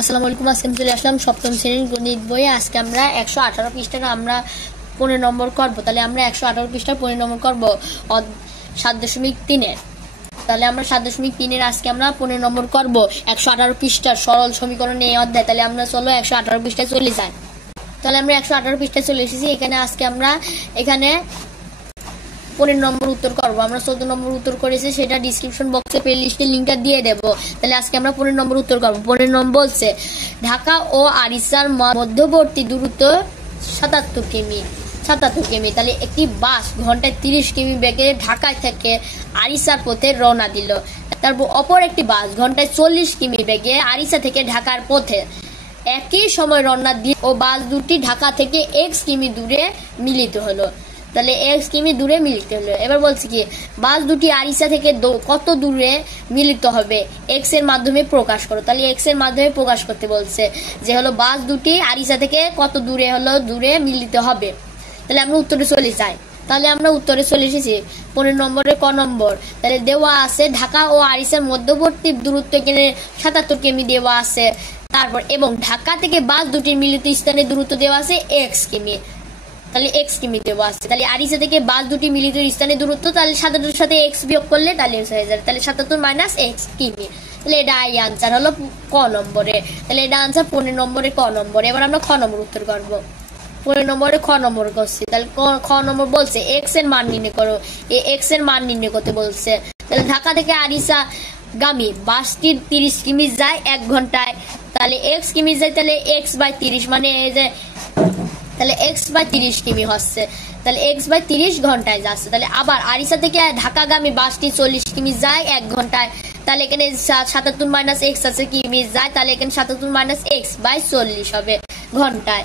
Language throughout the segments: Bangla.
আসসালামু আলাইকুম। আজকে চলে আসলাম সপ্তম শ্রেণীর গণিত বইয়ে। আজকে আমরা 118 পৃষ্ঠাটা আমরা 15 নম্বর করব। তাহলে আমরা 118 পৃষ্ঠা 15 নম্বর করব 7.3 এর। তাহলে আমরা 7.3 এর আজকে আমরা 15 নম্বর করব 118 পৃষ্ঠার সরল সমীকরণ এই অধ্যায়। তাহলে আমরা চলো 118 পৃষ্ঠায় চলে যাই। তাহলে আমরা 118 পৃষ্ঠায় চলে এসেছি। এখানে আজকে আমরা 15 নম্বর উত্তর করবো। আমরা 14 নম্বর উত্তর করেছি, সেটা ডিসক্রিপশন বক্সে প্লে লিস্টের লিঙ্কটা দিয়ে দেবো। তাহলে আজকে আমরা 15 নম্বর উত্তর করবো। 15 নম্বর বলছে ঢাকা ও আরিসার মধ্যবর্তী দূরত্ব 77 কিমি। তাহলে একটি বাস ঘন্টায় 30 কিমি বেগে ঢাকা থেকে আরিসার পথে রওনা দিল। তারপর অপর একটি বাস ঘন্টায় 40 কিমি বেগে আরিসা থেকে ঢাকার পথে একই সময় রওনা দিল ও বাস দুটি ঢাকা থেকে x কিমি দূরে মিলিত হলো। তাহলে x কিমি দূরে মিলিত হলো। এবার বলছি কি বাস দুটি আরিসা থেকে কত দূরে মিলিত হবে x এর মাধ্যমে প্রকাশ করো। তাহলে x এর মাধ্যমে প্রকাশ করতে বলছে যে হলো বাস দুটি আরিসা থেকে কত দূরে মিলিত হবে। তাহলে আমরা উত্তরে চলে যাই। তাহলে আমরা উত্তরে চলে এসেছি 15 নম্বরে ক নম্বর। তাহলে দেওয়া আছে ঢাকা ও আরিসার মধ্যবর্তী দূরত্ব এখানে 77 কিমি দেওয়া আছে। তারপর এবং ঢাকা থেকে বাস দুটির মিলিত স্থানের দূরত্ব দেওয়া আছে x কিমি। তাহলে x কিমি দেওয়া আছে। তাহলে আরিসা থেকে বাস দুটি মিলিত স্থানের দূরত্ব, তাহলে 77 সাথে x বিয়োগ করলে তাহলে হয়ে যাবে। তাহলে 77 মাইনাস x কিমি। তাহলে এটা আনসার হলো ক নম্বরে। তাহলে এটা আনসার 15 নম্বরে ক নম্বরে। এবার আমরা খ নম্বর উত্তর করবো। 15 নম্বরে খ নম্বর করছি। তাহলে খ নম্বর বলছে x এর মান নির্ণয় করো। x এর মান নির্ণয় করতে বলছে। তাহলে ঢাকা থেকে আরিসা গামী বাসটি 30 কিমি যায় 1 ঘন্টায়। তাহলে x কিমি যায়, তাহলে x/30 মানে এই যে তাহলে x/30 কিমি হচ্ছে। তাহলে x/30 ঘন্টায় যাচ্ছে। তাহলে আবার আরিসা থেকে ঢাকাগামী বাসটি 40 কিমি যায় 1 ঘন্টায়। তাহলে এখানে 77 মাইনাস x আছে কিমি যায়। তাহলে এখানে 77 মাইনাস x/40 হবে ঘন্টায়।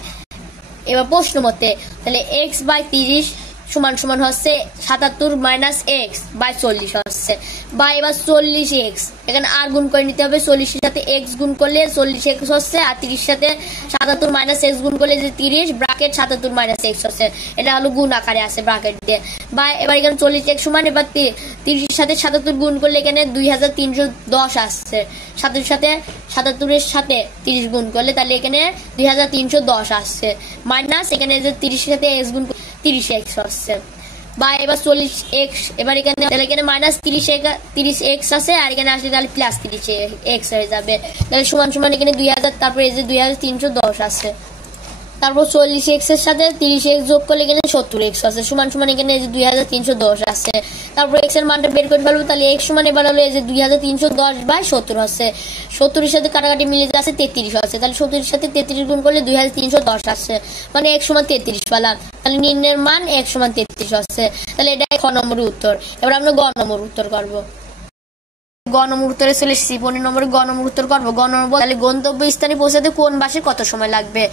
এবার প্রশ্ন মতে তাহলে x/30 সমান সমান হচ্ছে 77 মাইনাস x/40 হচ্ছে। বা এবার 40x এখানে আর গুণ করে নিতে হবে। 40 এর সাথে x গুণ করলে 40x হচ্ছে, আর 30 এর সাথে 77 মাইনাস x গুণ করলে যে 30 ব্র্যাকেট 77 মাইনাস x হচ্ছে। এটা হলো গুণ আকারে আছে ব্র্যাকেট দিয়ে। বা এবার এখানে 40x সমান এবার 30 এর সাথে 77 গুণ করলে এখানে 2310 আসছে। 77 এর সাথে 30 গুণ করলে তাহলে এখানে 2310 আসছে। মাইনাস এখানে যে 30 এর সাথে x গুণ 30x হচ্ছে। বা এবার 40x এবার এখানে মাইনাস 30x আছে, আর এখানে আসলে তাহলে প্লাস 30x হয়ে যাবে। তাহলে সমান সমান এখানে 2000, তারপরে এই যে 2310 আছে। তারপর 40x এর সাথে 30x যোগ করলে এখানে 70x আছে। সমান সমান এখানে এই যে 2310 আছে। তারপর x এর মানটা বের করে ফেলবো। তাহলে x সমান এবার হলো এই যে 2310/70 আছে। 70 এর সাথে কাটাকাটি মিলে যাচ্ছে 33 আছে। তাহলে 70 এর সাথে 33 গুণ করলে 2310 আসছে, মানে x সমান 33 পেলাম। তাহলে নির্ণয়ের মান x সমান 33 আসছে। তাহলে এটা খ নম্বরের উত্তর। এবার আমরা গ নম্বর উত্তর করবো। গ নম্বর উত্তরে চলে এসেছি। 15 নম্বরে গ নম্বর উত্তর করবো। গ নম্বর তাহলে গন্তব্য স্থানে পৌঁছাতে কোন বাসে কত সময় লাগবে।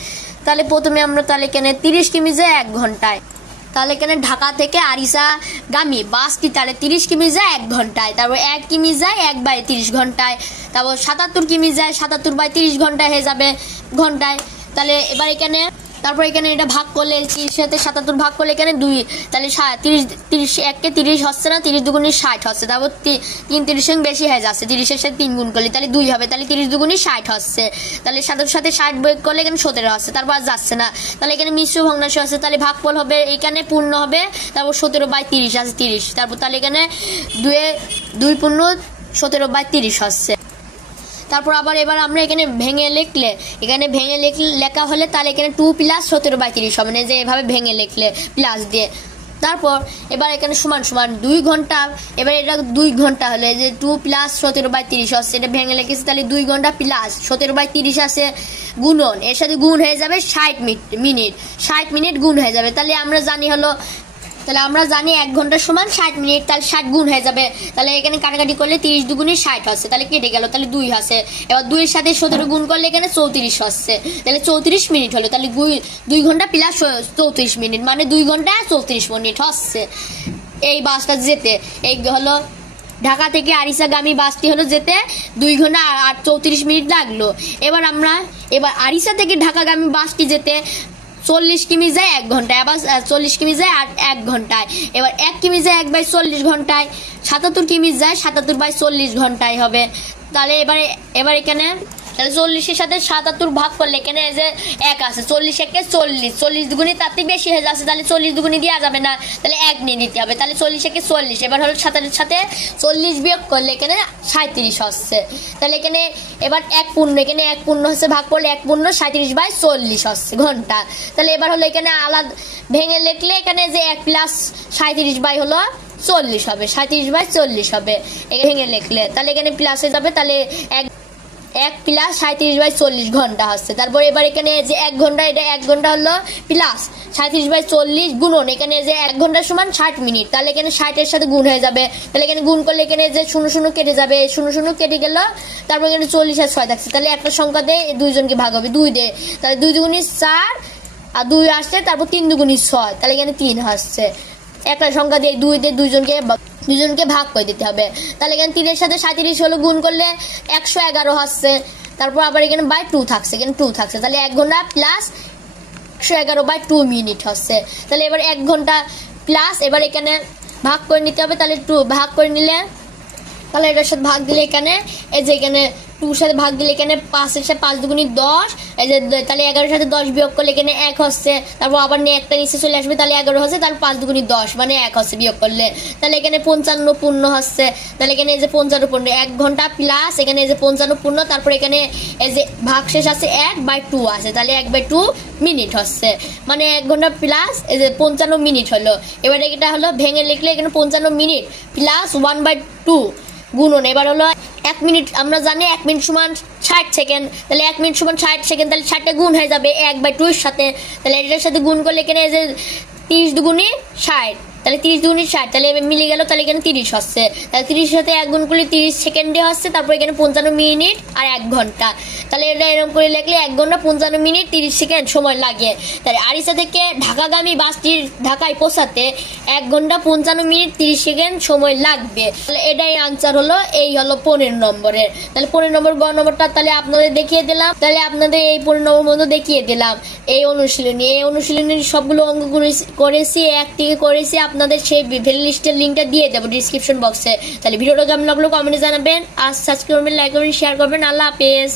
তাহলে প্রথমে আমরা তাহলে এখানে 30 কিমি যায় 1 ঘন্টায়। তাহলে এখানে ঢাকা থেকে আরিসা গামী বাসটি তাহলে 30 কিমি যায় 1 ঘন্টায়। তারপর 1 কিমি যায় 1/30 ঘন্টায়। তারপর 77 কিমি যায় 77/30 ঘন্টায় হয়ে যাবে ঘন্টায়। তাহলে এবার এখানে তারপর এখানে এটা ভাগ করলে 30 সাথে 77 ভাগ করলে এখানে 2, তাহলে 30 1 কে 30 হচ্ছে না, 30 দুগুণে 60 হচ্ছে। তারপর 3 30 বেশি হয়ে যাচ্ছে, 30 এর সাথে 3 গুণ করলে তাহলে 2 হবে। তাহলে 30 দুগুণে 60 হচ্ছে। তাহলে 77 সাথে 60 বিয়োগ করলে এখানে 17 হচ্ছে। তারপর আর যাচ্ছে না, তাহলে এখানে মিশ্র ভগ্নাংশ আছে। তাহলে ভাগফল হবে এখানে পূর্ণ হবে। তারপর 17/30 আছে 30। তারপর তাহলে এখানে 2 পূর্ণ 17/30 হচ্ছে। তারপর আবার এবার আমরা এখানে ভেঙে লেখা হলে তাহলে এখানে 2 প্লাস 17/30 হবে, মানে যে এভাবে ভেঙে লিখলে প্লাস দিয়ে। তারপর এবার এখানে সমান সমান 2 ঘন্টা। এবার এটা 2 ঘন্টা হলে যে 2 প্লাস 17/30 হচ্ছে, এটা ভেঙে লিখেছি। তাহলে 2 ঘন্টা প্লাস 17/30 আছে গুণন, এর সাথে গুণ হয়ে যাবে 60 মিনিট গুণ হয়ে যাবে। তাহলে আমরা জানি 1 ঘন্টা সমান 60 মিনিট। তাহলে 60 গুণ হয়ে যাবে। তাহলে এখানে কাটাকাটি করলে 30 দুগুণে 60 হচ্ছে। তাহলে কেটে গেল, তাহলে 2 আছে। এবার 2 এর সাথে 17 গুণ করলে এখানে 34 হচ্ছে। তাহলে 34 মিনিট হলো। তাহলে 2 ঘন্টা প্লাস 34 মিনিট মানে 2 ঘন্টা 34 মিনিট হচ্ছে এই বাসটা যেতে। এই হলো ঢাকা থেকে আরিসা গামী বাসটি হলো যেতে 2 ঘন্টা আর 34 মিনিট লাগলো। এবার আরিসা থেকে ঢাকাগামী বাসটি যেতে 40 কিমি যায় 1 ঘন্টায়। আবার 40 কিমি যায় 1 ঘন্টায়। এবার 1 কিমি যায় 1/40 ঘন্টায়। 77 কিমি যায় 77/40 ঘন্টায় হবে। তাহলে এবার এখানে তাহলে 40-এর সাথে 77 ভাগ করলে এখানে যে 1 আছে, 40 একে 40, 40 দুগুণে তার থেকে বেশি হয়ে যাচ্ছে, তাহলে 40 দুগুণে দেওয়া যাবে না, তাহলে 1 নিয়ে নিতে হবে। তাহলে 40 একে 40, এবার হলো 77-এর সাথে 40 বিয়োগ করলে এখানে 37 হচ্ছে। তাহলে এখানে এবার 1 পূর্ণ, এখানে 1 পূর্ণ হচ্ছে, ভাগ করলে 1 পূর্ণ 37/40 হচ্ছে ঘন্টা। তাহলে এবার হলো এখানে আলাদা ভেঙে লিখলে এখানে যে 1 প্লাস 37 হলো 40 হবে, 37/40 হবে এখানে ভেঙে লিখলে। তাহলে এখানে প্লাস হয়ে যাবে, তাহলে 1 প্লাস 37/40 ঘন্টা হচ্ছে। তারপর এবার এখানে যে 1 ঘন্টা, এটা 1 ঘন্টা হলো প্লাস 37/40 গুণন এখানে যে 1 ঘন্টা সমান 60 মিনিট, তাহলে এখানে 60-এর সাথে গুণ হয়ে যাবে। তাহলে এখানে গুণ করলে এখানে যে 00 কেটে যাবে, 00 কেটে গেল, তারপর এখানে 40 আর 6 থাকছে। তাহলে একটা সংখ্যা দিয়ে 2 জনকে ভাগ হবে, 2 দিয়ে, তাহলে 2 দুগুণে 4 আর 2 আসছে, তারপর 3 দুগুণে 6, তাহলে এখানে 3 আসছে। একটা সংখ্যা দিয়ে 2 দিয়ে 2 জনকে ভাগ করে দিতে হবে। তাহলে এখানে 3-এর সাথে 37 হলো, গুণ করলে 111 হচ্ছে, তারপর আবার এখানে বাই 2 থাকছে, এখানে 2 থাকছে, তাহলে 1 ঘন্টা প্লাস 111/2 মিনিট হচ্ছে। তাহলে এবার 1 ঘন্টা প্লাস, এবার এখানে ভাগ করে নিতে হবে, তাহলে 2 ভাগ করে নিলে, তাহলে এটার সাথে ভাগ দিলে এখানে এই যে এখানে 2-এর সাথে ভাগ দিলে এখানে 5-এর সাথে 5 দুগুণে 10, এই যে তাহলে 11-এর সাথে 10 বিয়োগ করলে এখানে 1 হচ্ছে, তারপর আবার একটা নিচে চলে আসবে, তাহলে 11 হচ্ছে, তারপর 5 দুগুণে 10 মানে 1 হচ্ছে বিয়োগ করলে। তাহলে এখানে 55 পূর্ণ হচ্ছে, তাহলে এখানে এই যে 55 পূর্ণ 1 ঘন্টা প্লাস এখানে এই যে 55 পূর্ণ, তারপর এখানে এই যে ভাগ শেষ আছে 1/2 আছে, তাহলে 1/2 মিনিট হচ্ছে, মানে 1 ঘন্টা প্লাস এই যে 55 মিনিট হলো। এবার এটা হলো ভেঙে লিখলে এখানে 55 মিনিট প্লাস 1/2 গুণন, এবার হলো 1 মিনিট, আমরা জানি 1 মিনিট সমান 60 সেকেন্ড, তাহলে 1 মিনিট সমান 60 সেকেন্ড, তাহলে 60টা গুণ হয়ে যাবে 1/2 এর সাথে, তাহলে এটার সাথে গুণ করলে এখানে যে 30 দুগুণে 60, তাহলে 30 দুগুণে 60, তাহলে মিলে গেল, তাহলে এখানে 30 হচ্ছে, তাহলে 30-এর সাথে 1 গুণ করলে 30 সেকেন্ডে হচ্ছে, তারপর এখানে 55 মিনিট আর 1 ঘন্টা, তাহলে এটা এরকম করে লিখলে 1 ঘন্টা 55 মিনিট 30 সেকেন্ড সময় লাগে। তাহলে আরিচা থেকে ঢাকাগামী বাসটির ঢাকায় পৌঁছাতে 1 ঘন্টা 55 মিনিট 30 সেকেন্ড সময় লাগবে। তাহলে এটাই আনসার হলো, এই হলো 15 নম্বরের। তাহলে 15 নম্বর গ নম্বরটা তাহলে আপনাদের দেখিয়ে দিলাম, তাহলে আপনাদের এই 15 নম্বর মধ্যে দেখিয়ে দিলাম এই অনুশীলনীর সবগুলো অঙ্ক করেছি, একটিকে করেছি, আপনাদের সেই লিস্টের লিঙ্কটা দিয়ে দেবো ডিসক্রিপশন বক্সে। তাহলে ভিডিওটা কেমন লাগলো কমেন্টে জানাবেন, আর সাবস্ক্রাইব করবেন, লাইক করবেন, শেয়ার করবেন। আল্লাহ হাফেজ।